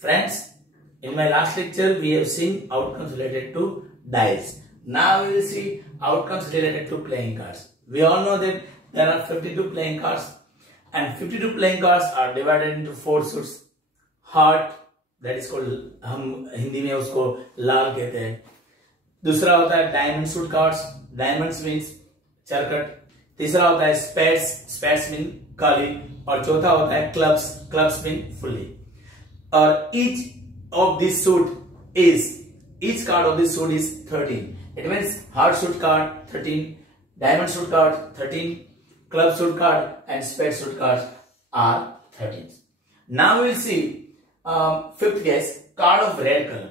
Friends, in my last lecture, we have seen outcomes related to dice. Now we will see outcomes related to playing cards. We all know that there are 52 playing cards and 52 playing cards are divided into 4 suits. Heart, that is called, हम हिंदी में उसको लाल कहते हैं. दूसरा होता है diamond suit cards, diamonds means चरकट. तीसरा होता है स्पेड्स, स्पेड्स मीन काली. और चौथा होता है क्लब्स, क्लब्स मीन फुल्ली. और each of this suit is, each card of this suit is 13. It means heart suit card 13, diamond suit card 13, club suit card and spade suit cards are 13. Now we will see fifth case, card of red color.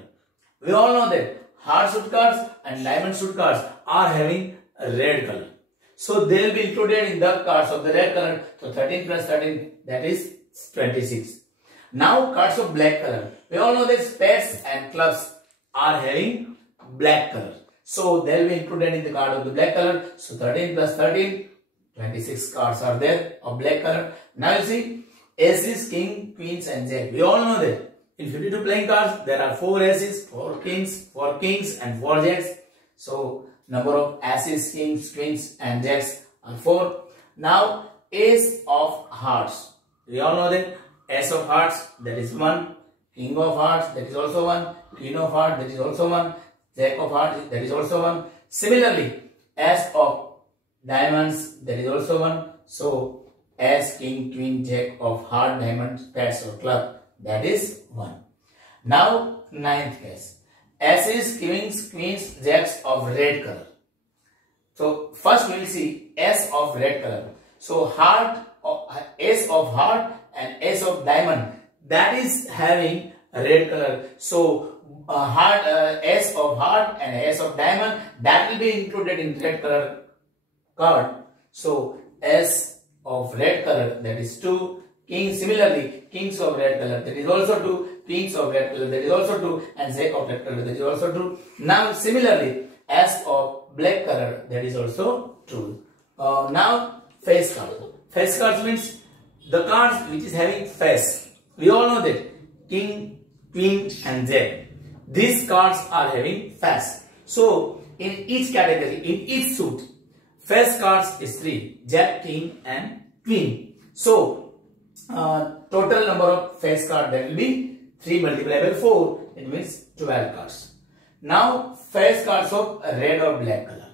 We all know that heart suit cards and diamond suit cards are having a red color. So they will be included in the cards of the red color. So 13 plus 13, that is 26. Now cards of black color. We all know that spades and clubs are having black color. So they will be included in the card of the black color. So 13 plus 13, 26 cards are there of black color. Now you see aces, king, queens and jack. We all know that in 52 playing cards there are 4 aces, 4 kings and 4 jacks. So number of aces, kings, queens and jacks are 4. Now ace of hearts. We all know that ace of hearts, that is 1. King of hearts, that is also 1. Queen of hearts, that is also 1. Jack of hearts, that is also 1. Similarly, ace of diamonds, that is also 1. So ace, king, queen, jack of heart, diamond, spades or club, that is 1. Now ninth case, aces, kings, queens, jacks of red color. So first we will see ace of red color. So heart, ace of heart and ace of diamond, that is having a red color. So ace of heart and ace of diamond, that will be included in red color card. So ace of red color, that is 2. King, similarly kings of red color, that is also 2. Queens of red color, that is also 2. And jack of red color, that is also 2. Now similarly ace of black color, that is also 2. Now face card. Face cards means the cards which is having face. We all know that king, queen and jack, these cards are having face. So in each category, in each suit, face cards is 3, jack, king and queen. So total number of face cards, that will be 3 multiplied by 4, it means 12 cards. Now face cards of red or black color.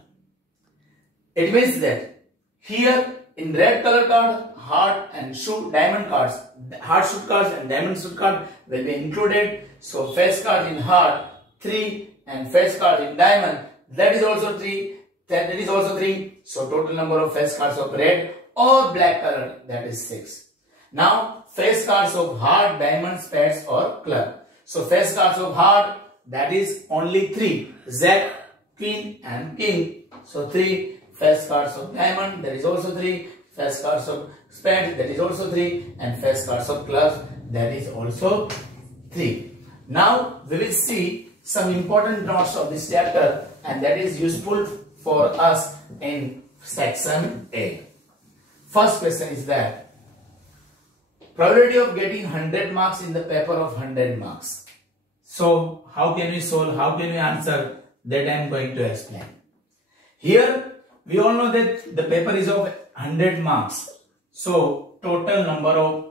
It means that here in red color card, heart and suit diamond cards, heart suit cards and diamond suit card will be included. So face card in heart 3 and face card in diamond, that is also 3. That is also 3. So total number of face cards of red or black color, that is 6. Now face cards of heart, diamond, spades or club. So face cards of heart, that is only 3, jack, queen and king. So 3. Face cards of diamond, that is also 3. Face cards of spades, that is also 3. And face cards of clubs, that is also 3. Now we will see some important notes of this chapter, and that is useful for us in section A. First question is that probability of getting 100 marks in the paper of 100 marks. So how can we solve, how can we answer, that I am going to explain. Here we all know that the paper is of 100 marks. So total number of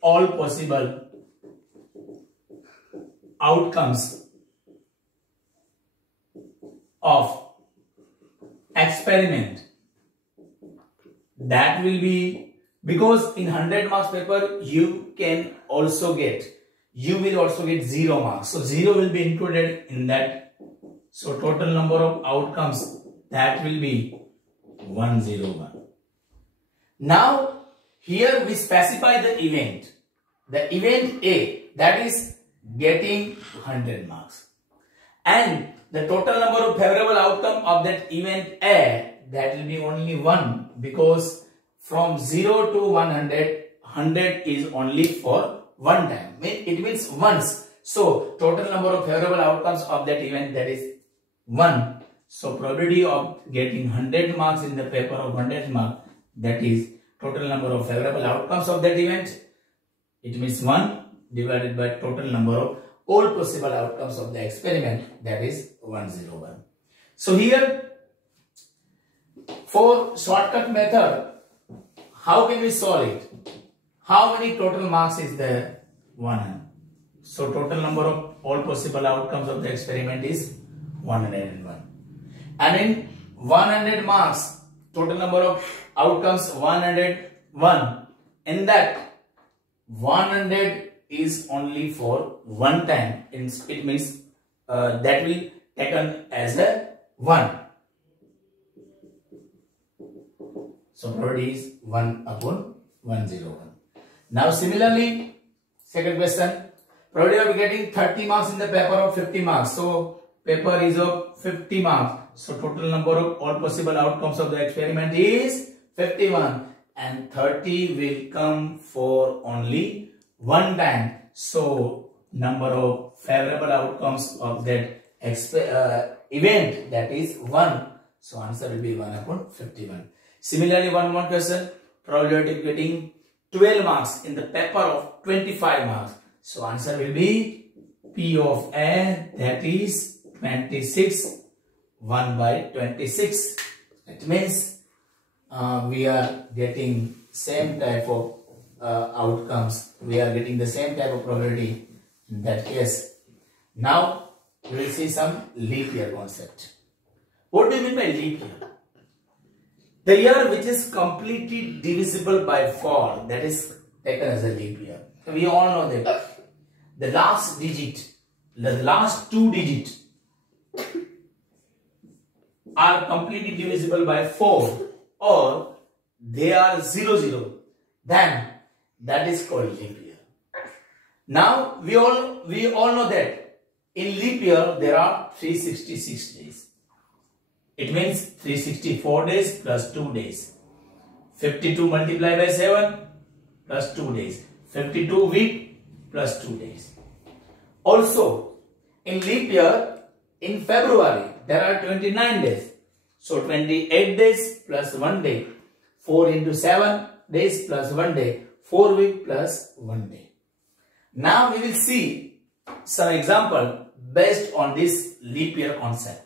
all possible outcomes of experiment, that will be, because in 100 marks paper you will also get 0 marks. So 0 will be included in that. So total number of outcomes, that will be 101. Now here we specify the event. The event A, that is getting 100 marks. And the total number of favorable outcome of that event A, that will be only 1, because from 0 to 100, 100 is only for one time. It means once. So total number of favorable outcomes of that event, that is 1. So probability of getting 100 marks in the paper of 100 marks, that is total number of favorable outcomes of that event. It means 1 divided by total number of all possible outcomes of the experiment, that is 101. So here, for shortcut method, how can we solve it? How many total marks is there? 1. So total number of all possible outcomes of the experiment is 101. And in 100 marks, total number of outcomes 101. In that, 100 is only for one time. It means that will taken as a 1. So probability is 1 upon 101. Now similarly, second question, probability of getting 30 marks in the paper of 50 marks. So paper is of 50 marks. So total number of all possible outcomes of the experiment is 51, and 30 will come for only one time. So number of favorable outcomes of that event, that is 1. So answer will be 1 upon 51. Similarly, one more question, probability of getting 12 marks in the paper of 25 marks. So answer will be P of A, that is 26, 1 by 26. That means we are getting same type of outcomes. We are getting the same type of probability in that case. Now we will see some leap year concept. What do you mean by leap year? The year which is completely divisible by 4, that is taken as a leap year. We all know that the last digit, the last 2 digits are completely divisible by 4, or they are 0, then that is called leap year. Now we all know that in leap year there are 366 days. It means 364 days plus 2 days. 52 multiplied by 7 plus 2 days. 52 week plus 2 days. Also, in leap year, in February, there are 29 days. So 28 days plus 1 day. 4 into 7 days plus 1 day. 4 week plus 1 day. Now we will see some example based on this leap year concept.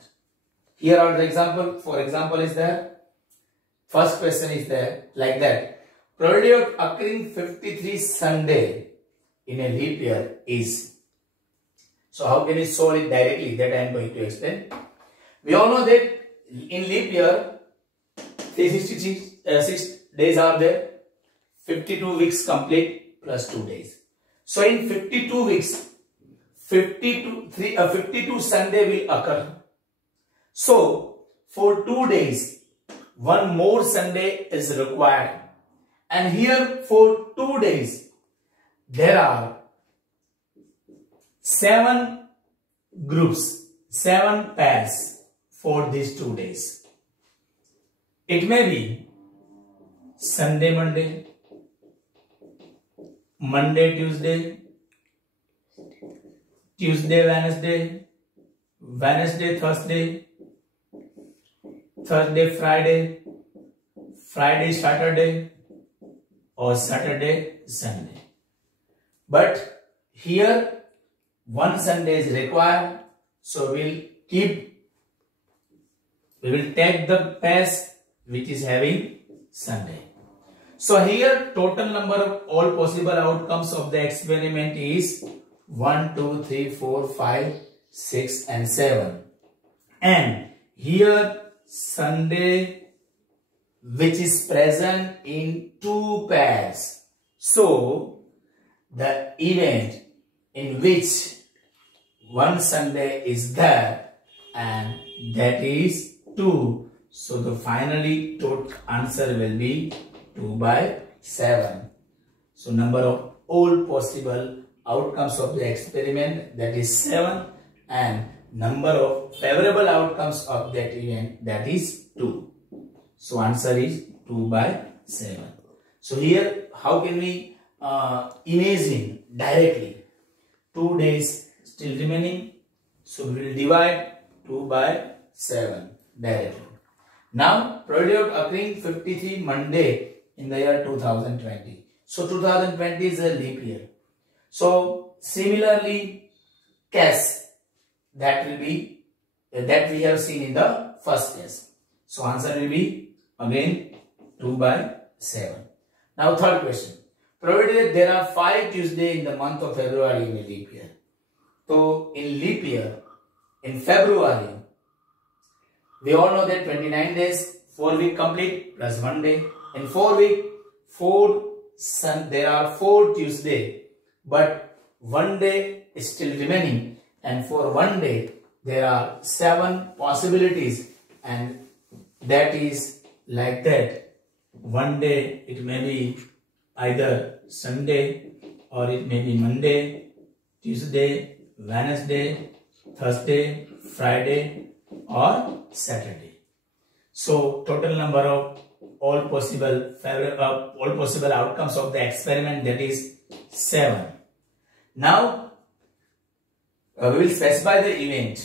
Here are the example. For example is there. First question is there like that. Probability of occurring 53 Sunday in a leap year is. So how can we solve it directly? That I am going to explain. We all know that in leap year 366 days are there. 52 weeks complete plus 2 days. So in 52 weeks, 52 Sunday will occur. So for 2 days, 1 more Sunday is required. And here for 2 days, there are 7 groups, 7 pairs for these 2 days. It may be Sunday, Monday, Monday, Tuesday, Tuesday, Wednesday, Wednesday, Thursday, Thursday, Friday, Friday, Saturday, or Saturday, Sunday. But here 1 Sunday is required, so we will take the pairs which is having Sunday. So here total number of all possible outcomes of the experiment is 1, 2, 3, 4, 5, 6 and 7. And here Sunday which is present in 2 pairs. So the event in which 1 Sunday is there, and that is 2. So the finally total answer will be 2 by 7. So number of all possible outcomes of the experiment, that is 7, and number of favorable outcomes of that event, that is 2. So answer is 2 by 7. So here how can we imagine directly 2 days still remaining? So we will divide 2 by 7 directly. Now probability of occurring 53 Monday in the year 2020. So 2020 is a leap year. So similarly, case that will be that we have seen in the first case. So answer will be again 2 by 7. Now third question. Provided there are 5 Tuesdays in the month of February in a leap year. So in leap year, in February, we all know that 29 days, 4 week complete plus 1 day. In 4 week, there are 4 Tuesdays, but 1 day is still remaining, and for 1 day there are 7 possibilities, and that is like that. 1 day it may be either Sunday, or it may be Monday, Tuesday, Wednesday, Thursday, Friday, or Saturday. So total number of all possible outcomes of the experiment, that is 7. Now we will specify the event.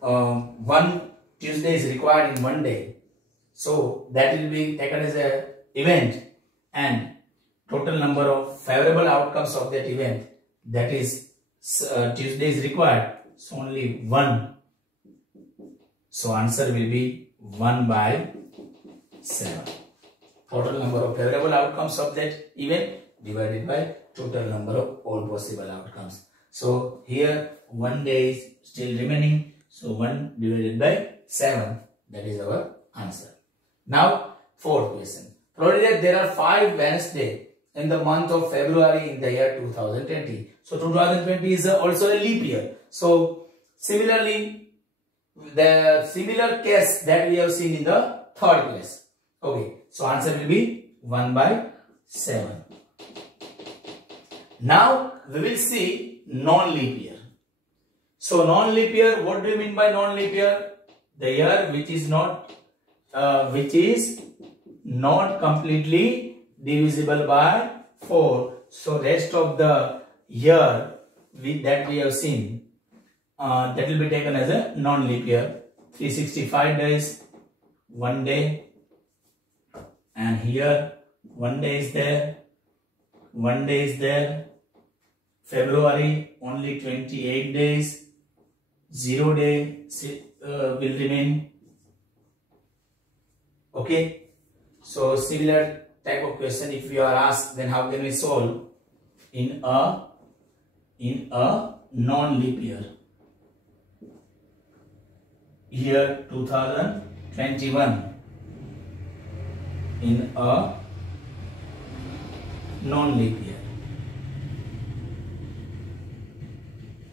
1 Tuesday is required in 1 day, so that will be taken as a event, and total number of favorable outcomes of that event, that is Tuesday is required, so only 1. So answer will be 1 by 7. Total number of favorable outcomes of that event divided by total number of all possible outcomes. So here 1 day is still remaining, so 1 divided by 7, that is our answer. Now fourth question. Provided there are 5 Wednesdays in the month of February in the year 2020. So 2020 is also a leap year. So similarly, the similar case that we have seen in the third case. Okay, so answer will be 1 by 7. Now we will see non-leap year. So non-leap year, what do you mean by non-leap year? The year which is not completely divisible by 4. So rest of the year that we have seen, that will be taken as a non-leap year. 365 days, 1 day, and here 1 day is there, 1 day is there. February only 28 days, 0 day will remain. Okay, so similar type of question if you are asked, then how can we solve in a non-leap year? Year 2021 in a non-leap year.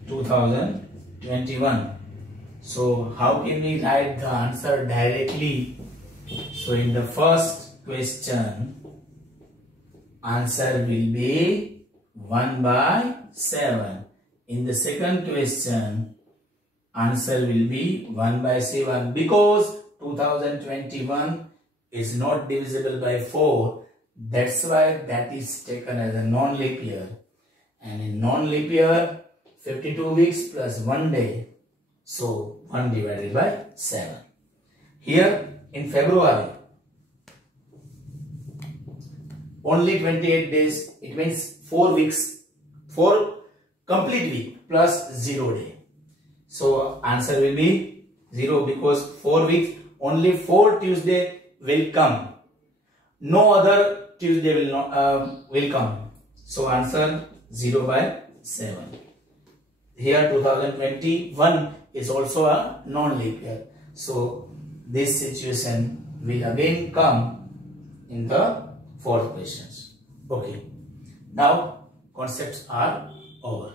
2021. So how can we write the answer directly? So in the first question, answer will be 1 by 7. In the second question, answer will be 1 by 7, because 2021 is not divisible by 4. That's why that is taken as a non-leap year. And in non-leap year, 52 weeks plus 1 day. So 1 divided by 7. Here in February, only 28 days. It means 4 weeks, 4 complete week plus 0 day. So answer will be 0, because 4 weeks, only 4 Tuesday will come. No other Tuesday will come. So answer 0 by 7. Here 2021 is also a non-leap year. So this situation will again come in the fourth questions. Okay. Now concepts are over.